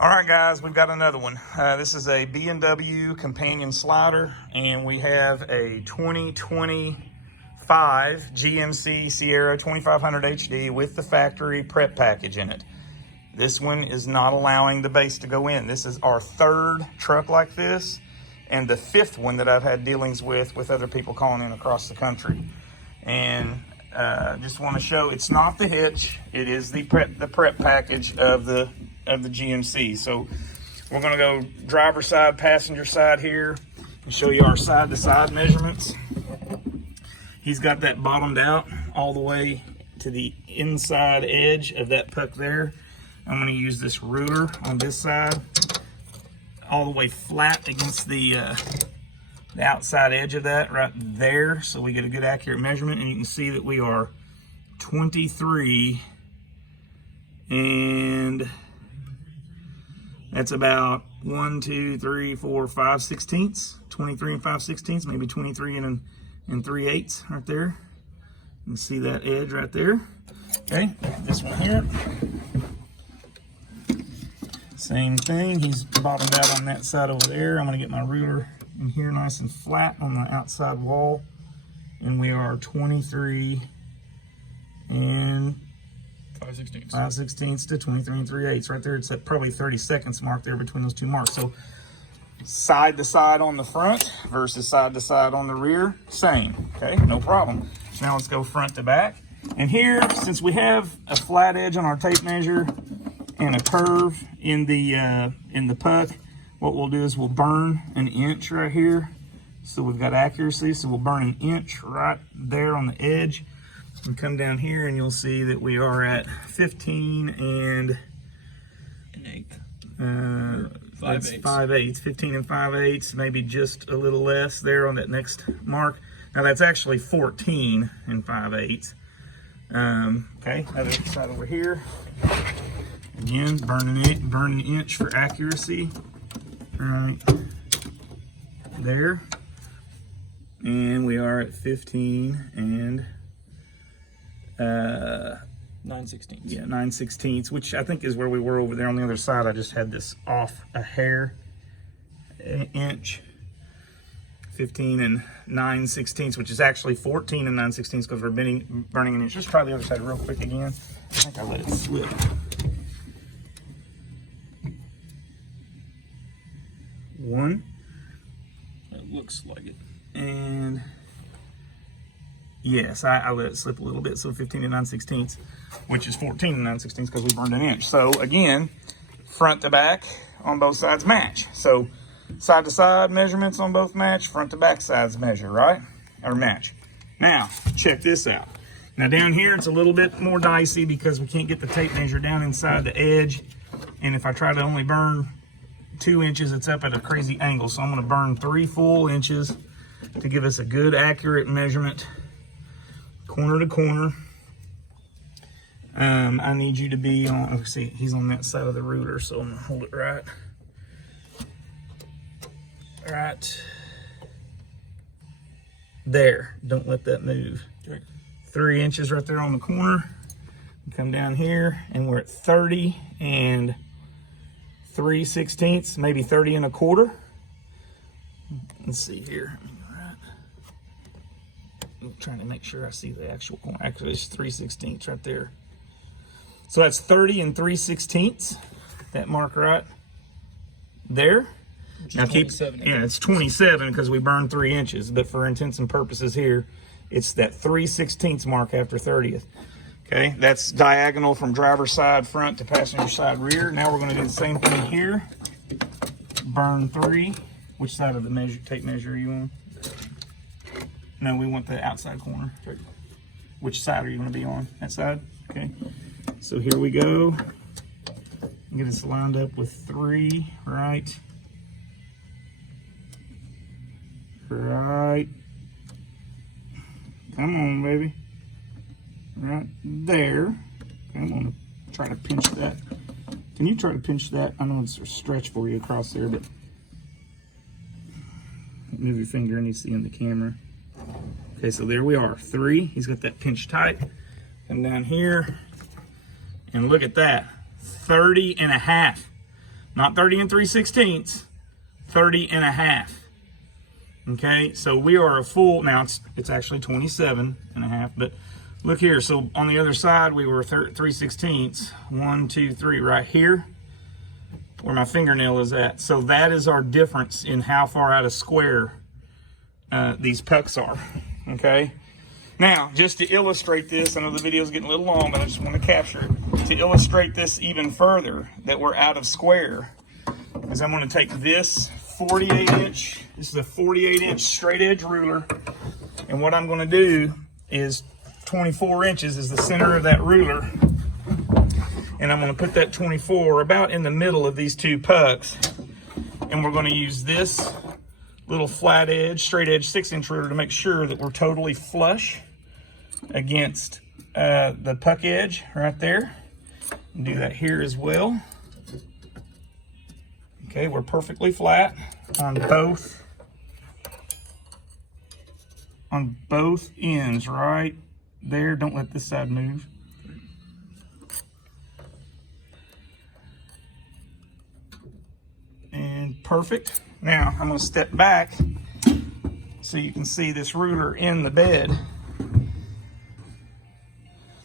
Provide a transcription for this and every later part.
All right, guys, we've got another one. This is a B&W companion slider, and we have a 2025 GMC Sierra 2500 HD with the factory prep package in it. This one is not allowing the base to go in. This is our third truck like this, and the fifth one that I've had dealings with other people calling in across the country. And just want to show it's not the hitch, it is the prep package of the GMC. So we're going to go driver side, passenger side here and show you our side to side measurements. He's got that bottomed out all the way to the inside edge of that puck there. I'm going to use this ruler on this side all the way flat against the outside edge of that right there, so we get a good accurate measurement. And you can see that we are 23, and that's about 1, 2, 3, 4, 5 sixteenths, 23 and 5 sixteenths, maybe 23 and 3/8 right there. You can see that edge right there. Okay, this one here, same thing. He's bottomed out on that side over there. I'm going to get my ruler in here nice and flat on the outside wall, and we are 23 and 5 sixteenths to 23 and 3/8 right there. It's at probably 30 seconds mark there between those two marks. So side to side on the front versus side to side on the rear, same. Okay, no problem. Now let's go front to back. And here, since we have a flat edge on our tape measure and a curve in the puck, what we'll do is we'll burn an inch right here. So we've got accuracy, so we'll burn an inch right there on the edge. And come down here and you'll see that we are at 15 and 5/8, 15 and 5/8, maybe just a little less there on that next mark. Now that's actually 14 and 5/8. Okay, other side over here. Again, burn an inch for accuracy. Right there. And we are at 15 and 9/16. Yeah, 9/16, which I think is where we were over there on the other side. I just had this off a hair, an inch. 15 and 9/16, which is actually 14 and 9/16 because we're burning an inch. Just try the other side real quick again. I think I let it slip. One. It looks like it. And yes, I let it slip a little bit. So 15 and 9/16, which is 14 and 9/16 because we burned an inch. So again, front to back on both sides match. So side to side measurements on both match, front to back sides measure, right? Or match. Now, check this out. Now down here, it's a little bit more dicey because we can't get the tape measure down inside the edge. And if I try to only burn 2 inches, it's up at a crazy angle. So I'm going to burn 3 full inches to give us a good accurate measurement corner to corner. I need you to be on, let's see, he's on that side of the ruler, so I'm going to hold it right there. Don't let that move. Right. 3 inches right there on the corner. Come down here and we're at 30 and 3/16, maybe 30 and 1/4. Let's see here. I'm trying to make sure I see the actual corner. Actually, it's 3/16 right there. So that's 30 and 3/16. That mark right there. Now keep, yeah, it's 27 because we burned 3 inches, but for intents and purposes here, it's that 3/16 mark after 30th. Okay, that's diagonal from driver's side front to passenger side rear. Now we're going to do the same thing here. Burn 3. Which side of the tape measure are you on? No, we want the outside corner. Which side are you going to be on? That side? Okay. So here we go. Get this lined up with 3, right? Right. Come on, baby. Right there. Okay, I'm going to try to pinch that. Can you try to pinch that? I know it's a stretch for you across there, but move your finger and you see in the camera. Okay, so there we are, 3. He's got that pinched tight. Come down here and look at that, 30 and a half. not 30 and 3/16, 30 and a half. Okay, so we are a full, now it's actually 27 and a half, but look here. So on the other side, we were 3/16, 1, 2, 3, right here, where my fingernail is at. So that is our difference in how far out of square these pucks are, okay? Now, just to illustrate this, I know the video is getting a little long, but I just want to capture it. To illustrate this even further, that we're out of square, is I'm going to take this 48-inch, this is a 48-inch straight edge ruler, and what I'm going to do is 24 inches is the center of that ruler, and I'm going to put that 24 about in the middle of these two pucks, and we're going to use this little flat edge, straight edge 6-inch ruler to make sure that we're totally flush against the puck edge right there. And do that here as well. Okay, we're perfectly flat on both ends right there. Don't let this side move. And perfect. Now I'm going to step back so you can see this ruler in the bed.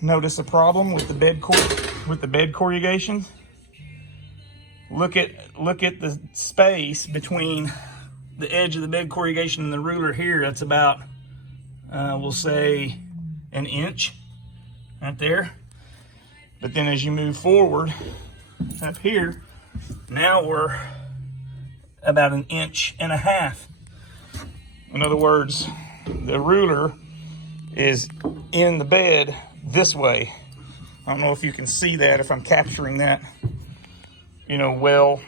Notice a problem with the bed corrugations. Look at the space between the edge of the bed corrugation and the ruler here. That's about we'll say an inch right there. But then as you move forward up here, now we're about 1.5 inches. In other words, the ruler is in the bed this way. I don't know if you can see that, if I'm capturing that, you know, well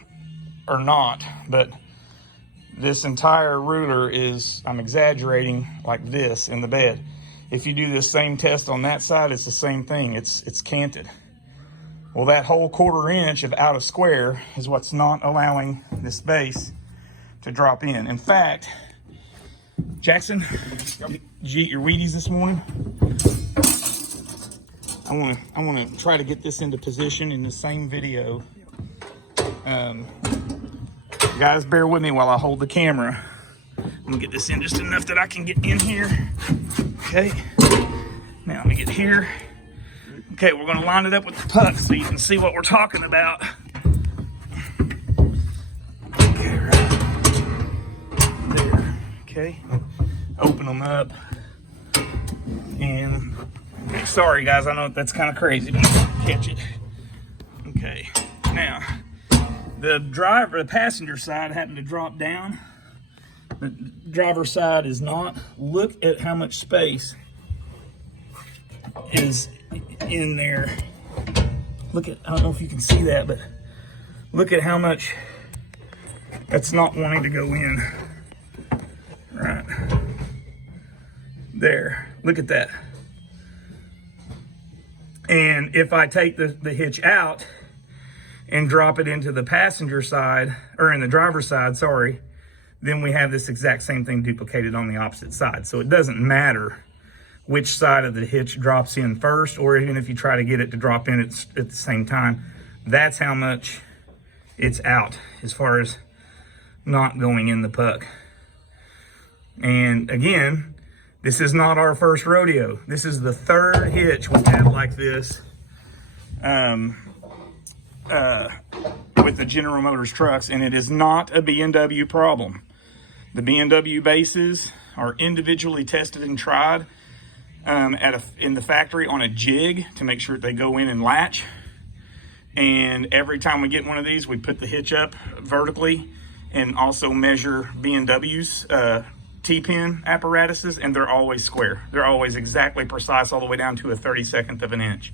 or not, but this entire ruler is, I'm exaggerating, like this in the bed. If you do this same test on that side, it's the same thing. It's canted. Well, that whole 1/4 inch of out of square is what's not allowing this base to drop in. In fact, Jackson, did you eat your Wheaties this morning? I want to try to get this into position in the same video. Guys, bear with me while I hold the camera. I'm gonna get this in just enough that I can get in here. Okay. Now let me get here. Okay, we're gonna line it up with the puck so you can see what we're talking about. Okay, right there. Okay. Open them up. And okay, sorry guys, I know that's kind of crazy, but catch it. Okay. Now, the passenger side happened to drop down. The driver's side is not. Look at how much space is in there. Look at, I don't know if you can see that, but look at how much that's not wanting to go in. Right there. Look at that. And if I take the hitch out and drop it into the passenger side, or in the driver's side, sorry, then we have this exact same thing duplicated on the opposite side. So it doesn't matter which side of the hitch drops in first, or even if you try to get it to drop in at the same time. That's how much it's out as far as not going in the puck. And again, this is not our first rodeo. This is the third hitch we've had like this with the General Motors trucks, and it is not a B&W problem. The B&W bases are individually tested and tried in the factory on a jig to make sure that they go in and latch. And every time we get one of these, we put the hitch up vertically and also measure B&W's T-pin apparatuses, and they're always square. They're always exactly precise all the way down to a 32nd of an inch.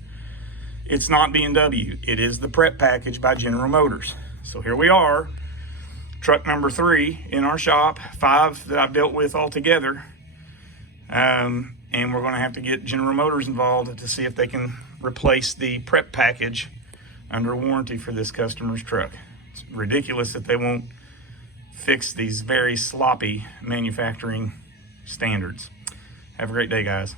It's not B&W. It is the prep package by General Motors. So here we are, truck number 3 in our shop, 5 that I've dealt with altogether. And we're going to have to get General Motors involved to see if they can replace the prep package under warranty for this customer's truck. It's ridiculous that they won't fix these very sloppy manufacturing standards. Have a great day, guys.